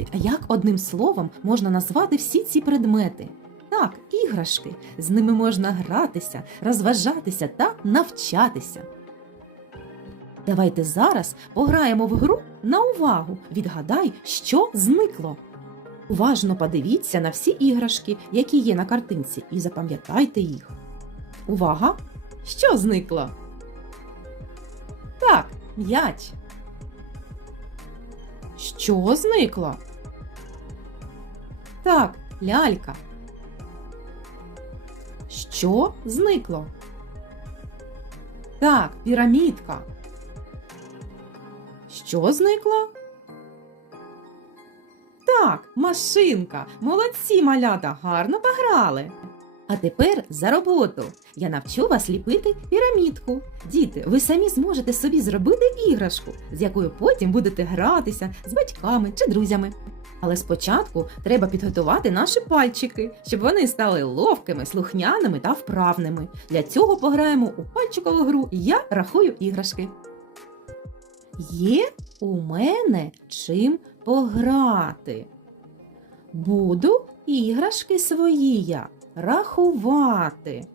Діти, а як одним словом можна назвати всі ці предмети? Так, іграшки. З ними можна гратися, розважатися та навчатися. Давайте зараз пограємо в гру на увагу. Відгадай, що зникло. Уважно подивіться на всі іграшки, які є на картинці, і запам'ятайте їх. Увага! Що зникло? Так, м'яч. Що зникло? Так, лялька. Що зникло? Так, пірамідка. Що зникло? Так, машинка. Молодці, малята, гарно пограли. А тепер за роботу. Я навчу вас ліпити пірамідку. Діти, ви самі зможете собі зробити іграшку, з якою потім будете гратися з батьками чи друзями. Але спочатку треба підготувати наші пальчики, щоб вони стали ловкими, слухняними та вправними. Для цього пограємо у пальчикову гру Я рахую іграшки. Є у мене чим пограти. Буду іграшки свої я рахувати.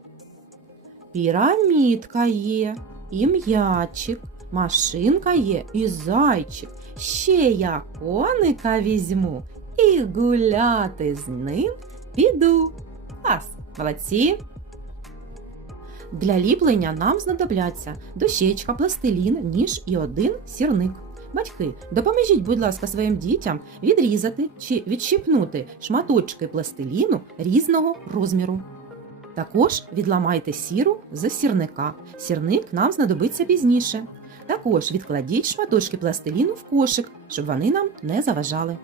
Пірамідка є, і м'ячик, машинка є і зайчик. Ще я коника візьму і гуляти з ним піду. Клас, молодці! Для ліплення нам знадобляться дощечка, пластилін, ніж і один сірник. Батьки, допоможіть, будь ласка, своїм дітям відрізати чи відщипнути шматочки пластиліну різного розміру. Також відламайте сіру з сірника. Сірник нам знадобиться пізніше. Також відкладіть шматочки пластиліну в кошик, щоб вони нам не заважали.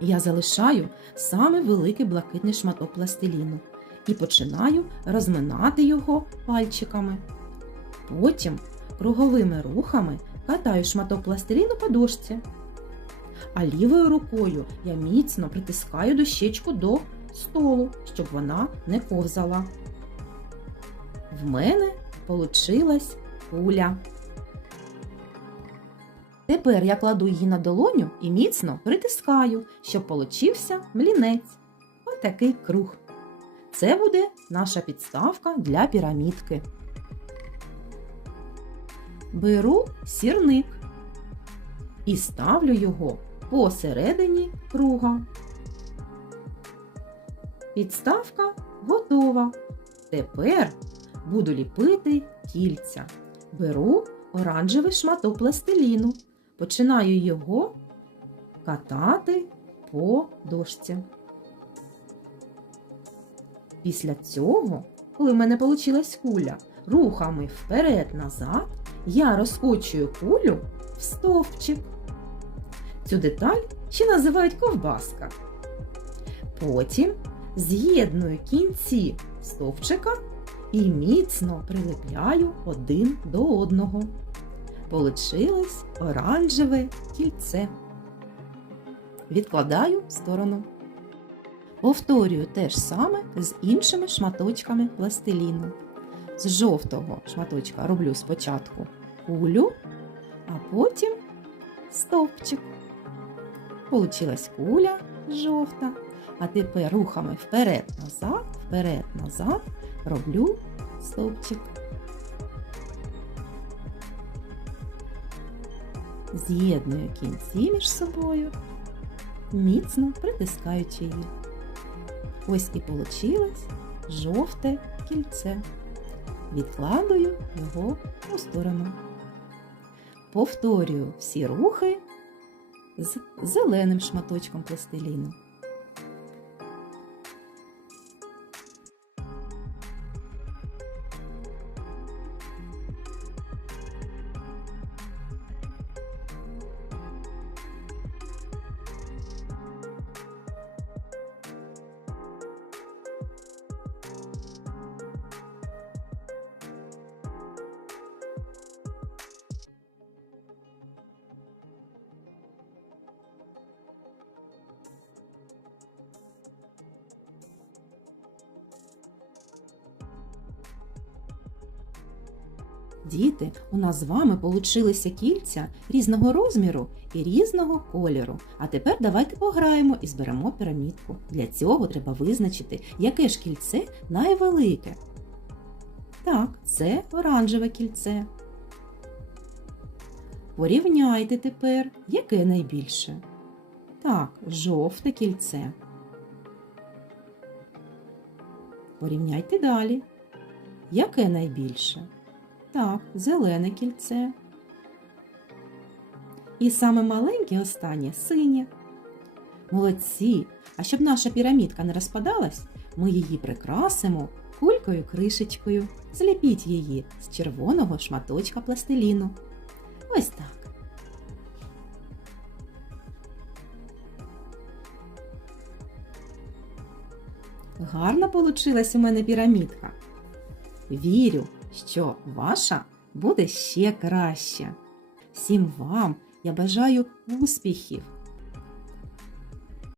Я залишаю саме великий блакитний шматок пластиліну і починаю розминати його пальчиками. Потім круговими рухами катаю шматок пластиліну по дошці. А лівою рукою я міцно притискаю дощечку до столу, щоб вона не ковзала. В мене получилась куля. Тепер я кладу її на долоню і міцно притискаю, щоб получився млінець. Отакий круг. Це буде наша підставка для пірамідки. Беру сірник і ставлю його посередині круга. Підставка готова. Тепер буду ліпити кільця. Беру оранжевий шматок пластиліну. Починаю його катати по дошці. Після цього, коли в мене вийшла куля, рухами вперед-назад, я розкочую кулю в стовпчик. Цю деталь ще називають ковбаска. Потім з'єдную кінці стовпчика і міцно прилипляю один до одного. Получилось оранжеве кільце. Відкладаю в сторону. Повторюю те ж саме з іншими шматочками пластиліну. З жовтого шматочка роблю спочатку кулю, а потім стовпчик. Получилась куля жовта. А тепер рухами вперед-назад, вперед-назад роблю стовпчик. З'єдную кінці між собою, міцно притискаючи їх. Ось і получилось жовте кільце. Відкладую його у сторону. Повторюю всі рухи з зеленим шматочком пластиліну. Діти, у нас з вами получилися кільця різного розміру і різного кольору. А тепер давайте пограємо і зберемо пірамідку. Для цього треба визначити, яке ж кільце найвелике. Так, це оранжеве кільце. Порівняйте тепер, яке найбільше. Так, жовте кільце. Порівняйте далі. Яке найбільше? Так, зелене кільце. І саме маленьке останнє синє. Молодці! А щоб наша пірамідка не розпадалась, ми її прикрасимо кулькою кришечкою. Зліпіть її з червоного шматочка пластиліну. Ось так. Гарно получилась у мене пірамідка. Вірю, що ваша буде ще краще. Всім вам я бажаю успіхів,